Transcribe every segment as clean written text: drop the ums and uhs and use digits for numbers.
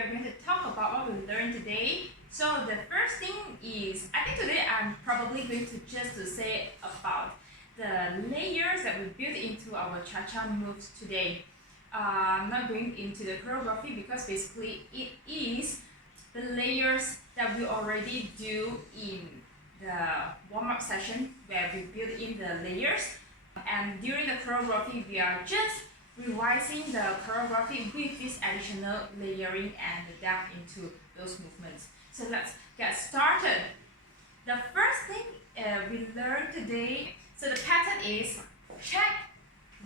are going to talk about what we learned today. So the first thing is, I think today I'm probably going to just to say about the layers that we built into our cha-cha moves today. I'm not going into the choreography because basically it is the layers that we already do in the warm-up session where we build in the layers, and during the choreography we are just revising the choreography with this additional layering and the depth into those movements. So let's get started. The first thing we learned today, so the pattern is check,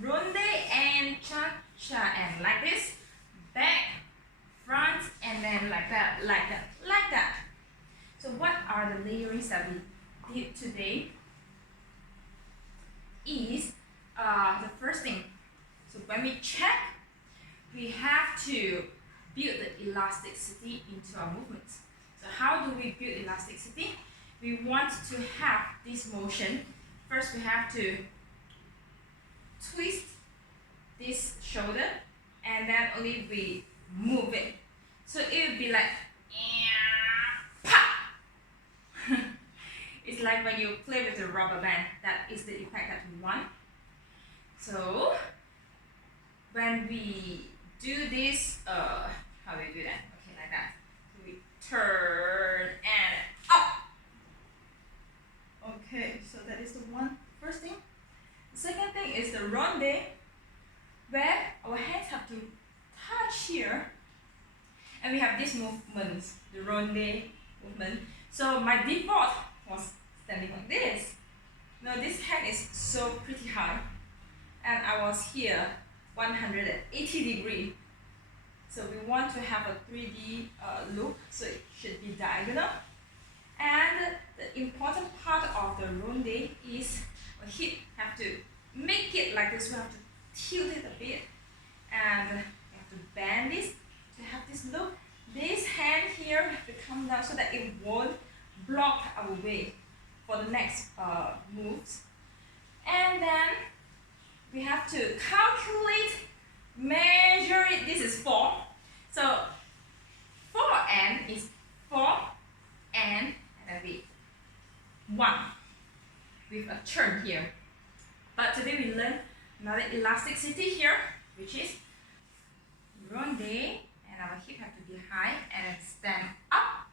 ronde and cha-cha, and like this, back, front, and then like that, like that, like that. So what are the layerings that we did today is the first thing. So when we check, we have to build the elasticity into our movements. So how do we build elasticity? We want to have this motion. First we have to twist this shoulder and then only we move it. So it would be like pa! It's like when you play with a rubber band. That is the effect that we want. So when we do this, how do we do that? Okay, like that. So we turn and up. Okay, so that is the first thing. The second thing is the ronde, where our hands have to touch here, and we have this movement, the ronde movement. So my default was standing like this. Now this hand is so pretty high, and I was here 180 degree. So we want to have a 3D look, so it should be diagonal. And the important part of the ronde is our hip have to make it like this. We have to tilt it a bit, and we have to bend this to have this look. This hand here have to come down so that it won't block our way for the next moves. And then we have to calculate, measure it. This is 4. So 4 and is 4 and then we 1 with a turn here. But today we learn another elasticity here, which is ronde, and our hip have to be high and then stand up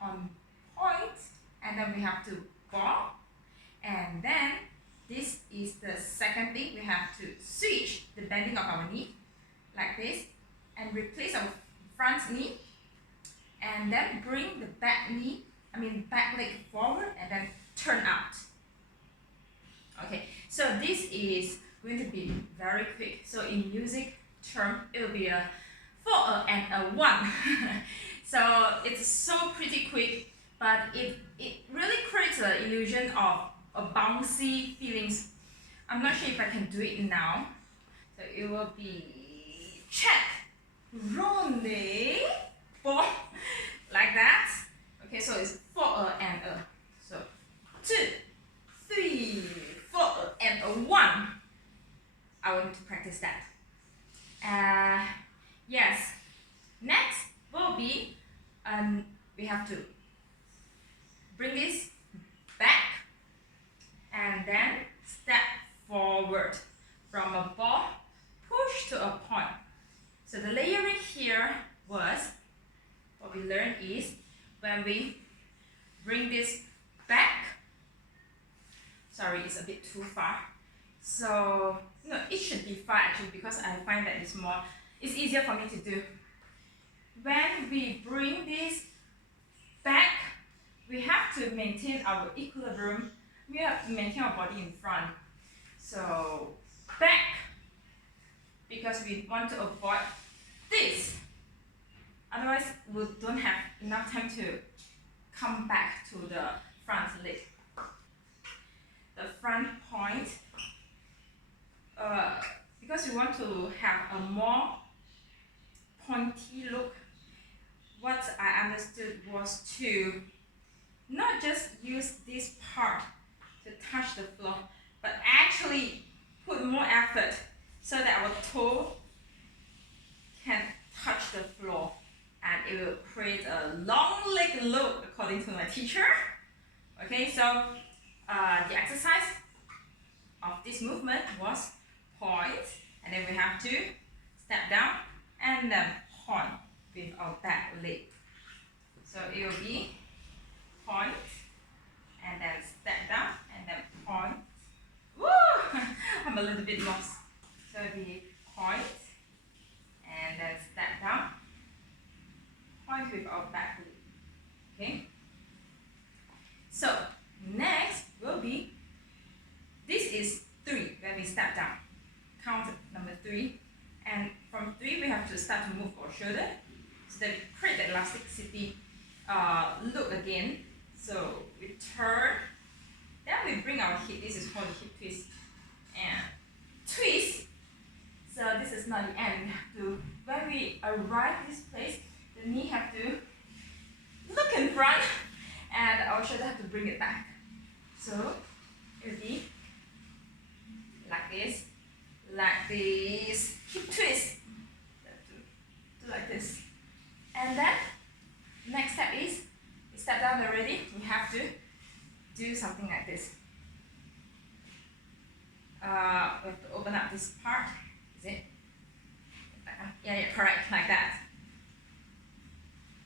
on point, and then we have to ball, and then this is the second thing. We have to switch the bending of our knee like this and replace our front knee, and then bring the back leg forward and then turn out. Okay, so this is going to be very quick. So in music term, it will be a 4 and a 1. So it's so pretty quick, but it really creates the illusion of a bouncy feelings. I'm not sure if I can do it now. So it will be check, ronde, 4, like that. Okay, so it's 4 and a. So 2, 3, 4 and a 1. I want to practice that. Yes. Next will be we have to bring this back and then step forward from a ball, push to a point. So the layering here was, what we learned is when we bring this back, sorry, it's a bit too far. So no, it should be far actually, because I find that it's easier for me to do. When we bring this back, we have to maintain our equilibrium. We have to maintain our body in front. So back, because we want to avoid this. Otherwise, we don't have enough time to come back to the front leg. The front point, because we want to have a more pointy look, what I understood was to not just use this part to touch the floor, but actually put more effort so that our toe can touch the floor. it will create a long leg look according to my teacher. Okay, so the exercise of this movement was point, and then we have to step down and then point with our back leg. So it will be point and then step down and then point. Woo! I'm a little bit lost. So it will be point and then step down, point with our back leg. Okay? So next will be, this is 3 when we step down. Count number 3, and from 3 we have to start to move our shoulder so that we create the elasticity look again. So we turn, then we bring our hip. This is called the hip twist and twist. So this is not the end. We have to, when we arrive this place, the knee have to look in front and our shoulder have to bring it back. So it will be like this, hip twist, do like this. And then next step is, we step down already, we have to do something like this. We have to open up this part, is it? Yeah, correct, like that.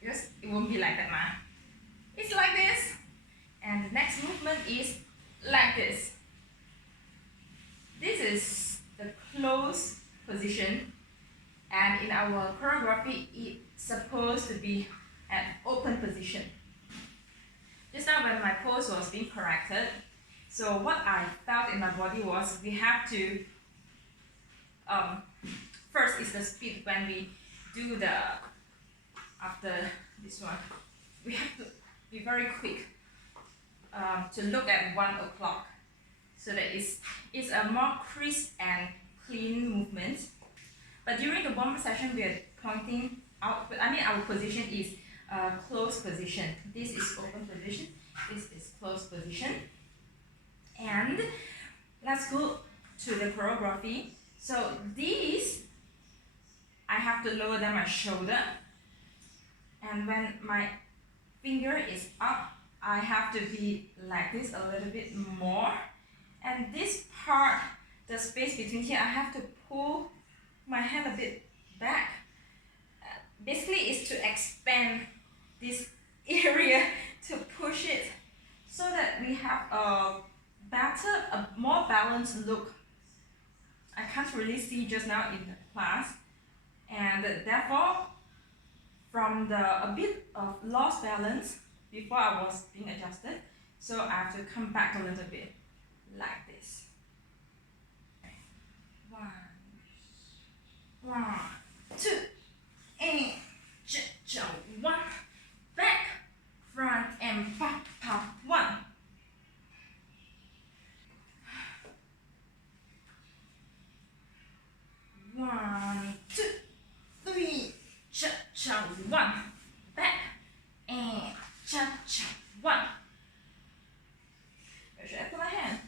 Because it won't be like that, man. It's like this. And the next movement is like this. This is the closed position, and in our choreography it's supposed to be an open position. Just now when my pose was being corrected, so what I felt in my body was we have to, first is the speed when we do the, after this one, we have to be very quick to look at 1 o'clock. So that it's a more crisp and clean movement. But during the warm session, we are pointing out, our position is closed position. This is open position, this is closed position. And let's go to the choreography. So these, I have to lower down my shoulder. And when my finger is up, I have to be like this a little bit more. And this part, the space between here, I have to pull my hand a bit back. Basically, it's to expand this area, to push it, so that we have a better, a more balanced look. I can't really see just now in the class, and therefore, from a bit of lost balance before I was being adjusted, so I have to come back a little bit. Like this. 1, 2, and jump 1, back, front, and pop, 1. 1, 2, 3, jump 1, back, and jump 1. Where should I put my hand?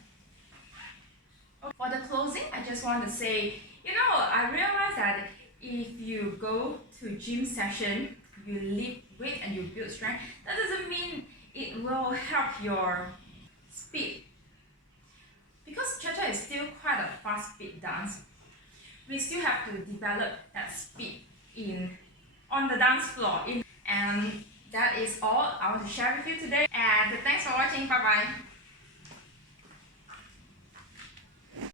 For the closing, I just want to say, I realized that if you go to gym session, you lift weight and you build strength, that doesn't mean it will help your speed. Because cha-cha is still quite a fast speed dance, we still have to develop that speed on the dance floor. And that is all I want to share with you today. And thanks for watching. Bye bye.